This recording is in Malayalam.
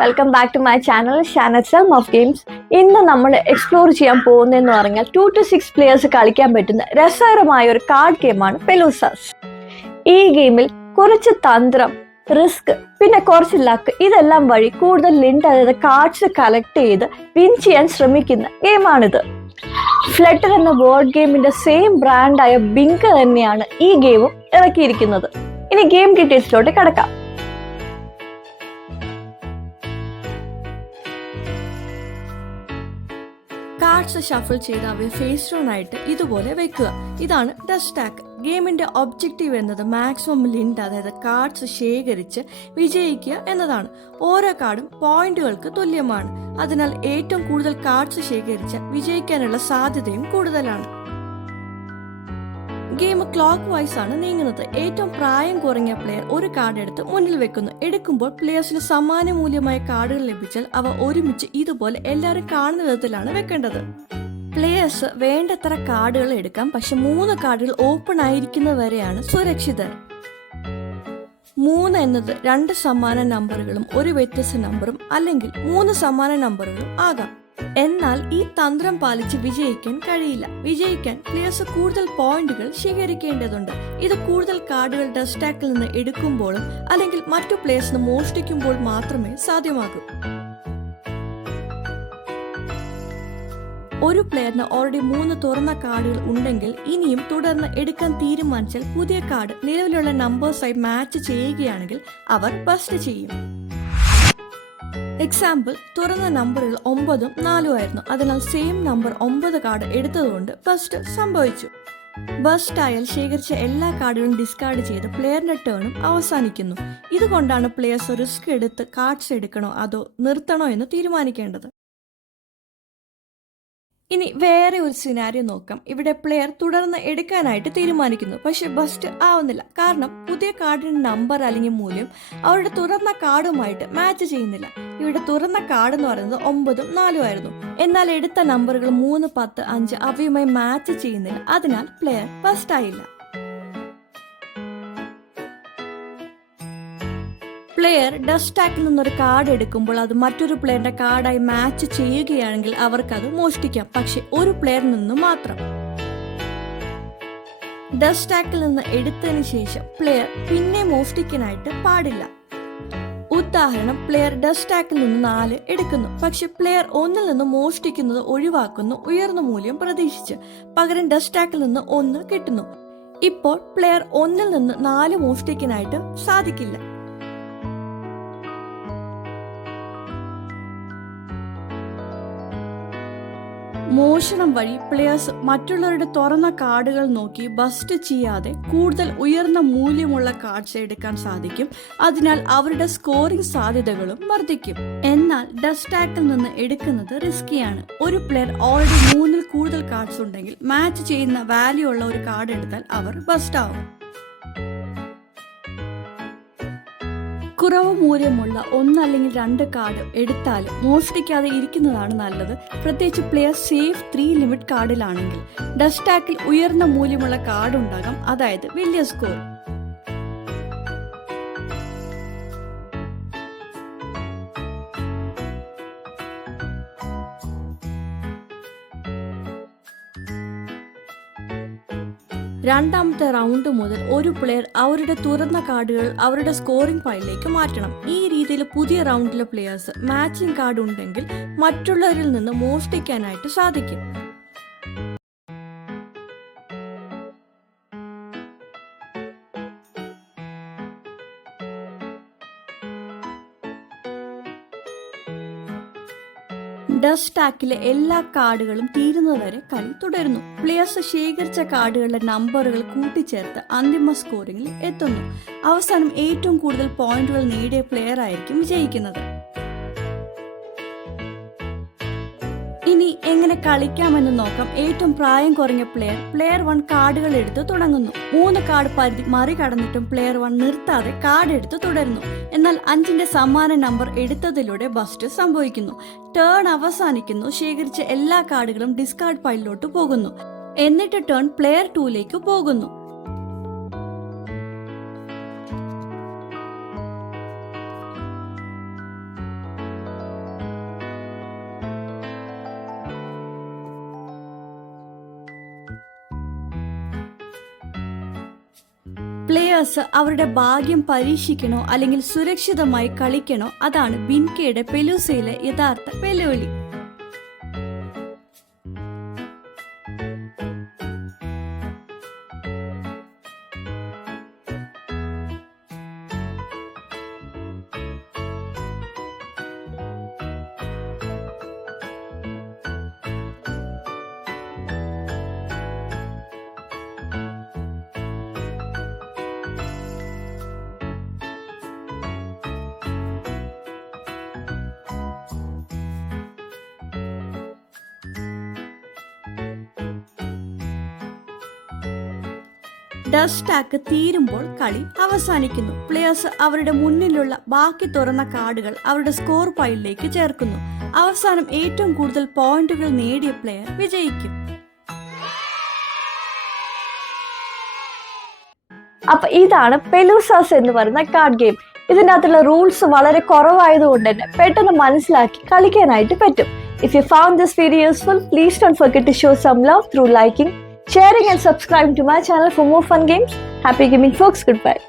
Welcome back to my channel ഷാനസം ഓഫ് ഗെയിംസ്. ഇന്ന് നമ്മൾ എക്സ്പ്ലോർ ചെയ്യാൻ പോകുന്നതെന്ന് പറഞ്ഞാൽ 2 to 6 പ്ലേയേഴ്സ് കളിക്കാൻ പറ്റുന്ന രസകരമായ ഒരു കാർഡ് ഗെയിമാണ് പെലൂസാസ്. ഈ ഗെയിമിൽ കുറച്ച് തന്ത്രം, റിസ്ക്, പിന്നെ കുറച്ച് ലക്ക് ഇതെല്ലാം വഴി കൂടുതൽ ലിൻഡ് അതായത് കാർഡ്സ് കളക്ട് ചെയ്ത് വിൻ ചെയ്യാൻ ശ്രമിക്കുന്ന ഗെയിമാണിത്. ഫ്ലട്ടർ എന്ന ബോർഡ് ഗെയിമിന്റെ സെയിം ബ്രാൻഡായ ബിങ്ക് തന്നെയാണ് ഈ ഗെയിമും ഇറക്കിയിരിക്കുന്നത്. ഇനി ഗെയിം ഡീറ്റെയിൽസിലോട്ട് കിടക്കാം. കാർഡ്സ് ഷഫിൾ ചെയ്ത് അവയെ ഫേസ് ഡൗൺ ആയിട്ട് ഇതുപോലെ വെക്കുക. ഇതാണ് ഡസ്റ്റ് സ്റ്റാക്ക്. ഗെയിമിന്റെ ഒബ്ജക്റ്റീവ് എന്നത് മാക്സിമം ലിൻഡ് അതായത് കാർഡ്സ് ശേഖരിച്ച് വിജയിക്കുക എന്നതാണ്. ഓരോ കാർഡും പോയിന്റുകൾക്ക് തുല്യമാണ്. അതിനാൽ ഏറ്റവും കൂടുതൽ കാർഡ്സ് ശേഖരിച്ച് വിജയിക്കാനുള്ള സാധ്യതയും കൂടുതലാണ്. ഗെയിം ക്ലോക്ക് വൈസ് ആണ് നീങ്ങുന്നത്. ഏറ്റവും പ്രായം കുറഞ്ഞ പ്ലെയർ ഒരു കാർഡ് എടുത്ത് മുന്നിൽ വെക്കുന്നു. എടുക്കുമ്പോൾ പ്ലെയേഴ്സിന് സമാന മൂല്യമായ കാർഡുകൾ ലഭിച്ചാൽ അവ ഒരുമിച്ച് ഇതുപോലെ എല്ലാവരും കാണുന്ന വിധത്തിലാണ് വെക്കേണ്ടത്. പ്ലെയേഴ്സ് വേണ്ടത്ര കാർഡുകൾ എടുക്കാം, പക്ഷെ 3 കാർഡുകൾ ഓപ്പൺ ആയിരിക്കുന്നത് വരെയാണ് സുരക്ഷിതർ. 3 എന്നത് 2 സമാന നമ്പറുകളും ഒരു വ്യത്യസ്ത നമ്പറും അല്ലെങ്കിൽ 3 സമാന നമ്പറുകളും ആകാം. എന്നാൽ ഈ തന്ത്രം പാലിച്ച് വിജയിക്കാൻ കഴിയില്ല. വിജയിക്കാൻ പ്ലെയേഴ്സ് കൂടുതൽ പോയിന്റുകൾ ശേഖരിക്കേണ്ടതുണ്ട്. ഇത് കൂടുതൽ കാർഡുകൾ ഡസ്റ്റ് സ്റ്റാക്കിൽ നിന്ന് എടുക്കുമ്പോഴും അല്ലെങ്കിൽ മറ്റു പ്ലെയേഴ്സിന് മോഷ്ടിക്കുമ്പോൾ മാത്രമേ സാധ്യമാകൂ. ഒരു പ്ലെയറിന് ഓൾറെഡി 3 തുറന്ന കാർഡുകൾ ഉണ്ടെങ്കിൽ ഇനിയും തുടർന്ന് എടുക്കാൻ തീരുമാനിച്ചാൽ പുതിയ കാർഡ് നിലവിലുള്ള നമ്പേഴ്സായി മാച്ച് ചെയ്യുകയാണെങ്കിൽ അവർ ബസ്റ്റ് ചെയ്യും. എക്സാമ്പിൾ, തുറന്ന നമ്പറുകൾ 9ഉം 4ഉം ആയിരുന്നു. അതിനാൽ സെയിം നമ്പർ 9 കാർഡ് എടുത്തതുകൊണ്ട് ബസ്റ്റ് സംഭവിച്ചു. ബസ്റ്റ് ആയാൽ ശേഖരിച്ച എല്ലാ കാർഡുകളും ഡിസ്കാർഡ് ചെയ്ത് പ്ലെയറിന്റെ ടേണും അവസാനിക്കുന്നു. ഇതുകൊണ്ടാണ് പ്ലെയേഴ്സ് റിസ്ക് എടുത്ത് കാർഡ്സ് എടുക്കണോ അതോ നിർത്തണോ എന്ന് തീരുമാനിക്കേണ്ടത്. ഇനി വേറെ ഒരു സിനാരിയോ നോക്കാം. ഇവിടെ പ്ലെയർ തുടർന്ന് എടുക്കാനായിട്ട് തീരുമാനിക്കുന്നു, പക്ഷെ ബസ്റ്റ് ആവുന്നില്ല. കാരണം പുതിയ കാർഡിന്റെ നമ്പർ അല്ലെങ്കിൽ മൂല്യം അവരുടെ തുറന്ന കാർഡുമായിട്ട് മാച്ച് ചെയ്യുന്നില്ല. ഇവിടെ തുറന്ന കാർഡ് എന്ന് പറയുന്നത് 9ഉം 4ഉം ആയിരുന്നു. എന്നാൽ എടുത്ത നമ്പറുകൾ 3, 10, 5 അവയുമായി മാച്ച് ചെയ്യുന്നില്ല. അതിനാൽ പ്ലെയർ ബസ്റ്റ് ആയില്ല. പ്ലെയർ ഡസ്റ്റ് സ്റ്റാക്കിൽ നിന്നൊരു കാർഡ് എടുക്കുമ്പോൾ അത് മറ്റൊരു പ്ലെയറിന്റെ കാർഡായി മാച്ച് ചെയ്യുകയാണെങ്കിൽ അവർക്കത് മോഷ്ടിക്കാം, പക്ഷെ ഒരു പ്ലെയറിൽ നിന്ന് മാത്രം. ഡസ്റ്റ് സ്റ്റാക്കിൽ നിന്ന് എടുത്തതിന് ശേഷം പ്ലെയർ പിന്നെ മോഷ്ടിക്കാനായിട്ട് പാടില്ല. ഉദാഹരണം, പ്ലെയർ ഡസ്റ്റ് സ്റ്റാക്കിൽ നിന്ന് 4 എടുക്കുന്നു, പക്ഷെ പ്ലെയർ 1ൽ നിന്ന് മോഷ്ടിക്കുന്നത് ഒഴിവാക്കുന്നു ഉയർന്ന മൂല്യം പ്രതീക്ഷിച്ച്. പകരം ഡസ്റ്റ് സ്റ്റാക്കിൽ നിന്ന് 1 കിട്ടുന്നു. ഇപ്പോൾ പ്ലെയർ 1ൽ നിന്ന് 4 മോഷ്ടിക്കാനായിട്ട് സാധിക്കില്ല. മോഷണം വഴി പ്ലെയേഴ്സ് മറ്റുള്ളവരുടെ തുറന്ന കാർഡുകൾ നോക്കി ബസ്റ്റ് ചെയ്യാതെ കൂടുതൽ ഉയർന്ന മൂല്യമുള്ള കാർഡ്സ് എടുക്കാൻ സാധിക്കും. അതിനാൽ അവരുടെ സ്കോറിംഗ് സാധ്യതകളും വർദ്ധിക്കും. എന്നാൽ ഡസ്റ്റ് സ്റ്റാക്കിൽ നിന്ന് എടുക്കുന്നത് റിസ്കിയാണ്. ഒരു പ്ലെയർ ഓൾറെഡി 3ൽ കൂടുതൽ കാർഡ്സ് ഉണ്ടെങ്കിൽ മാച്ച് ചെയ്യുന്ന വാല്യൂ ഉള്ള ഒരു കാർഡ് എടുത്താൽ അവർ ബസ്റ്റ് ആവും. കുറവ് മൂല്യമുള്ള 1 അല്ലെങ്കിൽ 2 കാർഡ് എടുത്താലും മോഷ്ടിക്കാതെ ഇരിക്കുന്നതാണ് നല്ലത്. പ്രത്യേകിച്ച് പ്ലെയർ സേഫ് 3 ലിമിറ്റ് കാർഡിലാണെങ്കിൽ. ഡസ്റ്റ് സ്റ്റാക്കിൽ ഉയർന്ന മൂല്യമുള്ള കാർഡ് ഉണ്ടാകാം, അതായത് വലിയ സ്കോർ. രണ്ടാമത്തെ റൗണ്ട് മുതൽ ഒരു പ്ലെയർ അവരുടെ തുറന്ന കാർഡുകൾ അവരുടെ സ്കോറിംഗ് ഫയലിലേക്ക് മാറ്റണം. ഈ രീതിയിൽ പുതിയ റൗണ്ടിലെ പ്ലെയേഴ്സ് മാച്ചിങ് കാർഡ് ഉണ്ടെങ്കിൽ മറ്റുള്ളവരിൽ നിന്ന് മോഷ്ടിക്കാനായിട്ട് സാധിക്കും. ഡസ്റ്റ് സ്റ്റാക്കിലെ എല്ലാ കാർഡുകളും തീരുന്നതുവരെ കളി തുടരുന്നു. പ്ലെയേഴ്സ് ശേഖരിച്ച കാർഡുകളുടെ നമ്പറുകൾ കൂട്ടിച്ചേർത്ത് അന്തിമ സ്കോറിംഗിൽ എത്തുന്നു. അവസാനം ഏറ്റവും കൂടുതൽ പോയിന്റുകൾ നേടിയ പ്ലെയർ ആയിരിക്കും വിജയിക്കുന്നത്. ഇനി എങ്ങനെ കളിക്കാമെന്ന് നോക്കാം. ഏറ്റവും പ്രായം കുറഞ്ഞ പ്ലെയർ 1 കാർഡുകൾ എടുത്ത് തുടങ്ങുന്നു. 3 കാർഡ് പരിധി മറികടന്നിട്ടും പ്ലെയർ 1 നിർത്താതെ കാർഡ് എടുത്ത് തുടരുന്നു. എന്നാൽ 5ന്റെ സമാന നമ്പർ എടുത്തതിലൂടെ ബസ്റ്റ് സംഭവിക്കുന്നു. ടേൺ അവസാനിക്കുന്നു. ശേഖരിച്ച എല്ലാ കാർഡുകളും ഡിസ്കാർഡ് പൈലിലോട്ട് പോകുന്നു. എന്നിട്ട് ടേൺ പ്ലെയർ 2ലേക്ക് പോകുന്നു. പ്ലേയേഴ്സ് അവരുടെ ഭാഗ്യം പരീക്ഷിക്കണോ അല്ലെങ്കിൽ സുരക്ഷിതമായി കളിക്കണോ, അതാണ് ബിൻകെയുടെ പെലൂസയിലെ യഥാർത്ഥ വെല്ലുവിളി. ഡസ്റ്റ് സ്റ്റാക്ക് തീരുമ്പോൾ കളി അവസാനിക്കുന്നു. പ്ലേയേഴ്സ് അവരുടെ മുന്നിലുള്ള ബാക്കി തുറന്ന കാർഡുകൾ അവരുടെ സ്കോർ പൈലിലേക്ക് ചേർക്കുന്നു. അവസാനം ഏറ്റവും കൂടുതൽ പോയിന്റുകൾ നേടിയ പ്ലെയർ വിജയിക്കും. അപ്പൊ ഇതാണ് പെലൂസാസ് എന്ന് പറയുന്ന കാർഡ് ഗെയിം. ഇതിൻ്റെ അകത്തുള്ള റൂൾസ് വളരെ കുറവായതുകൊണ്ട് തന്നെ പെട്ടെന്ന് മനസ്സിലാക്കി കളിക്കാനായിട്ട് പറ്റും. If you found this video useful, please don't forget to show some love through liking, sharing and subscribing to my channel for more fun games. Happy gaming folks, goodbye.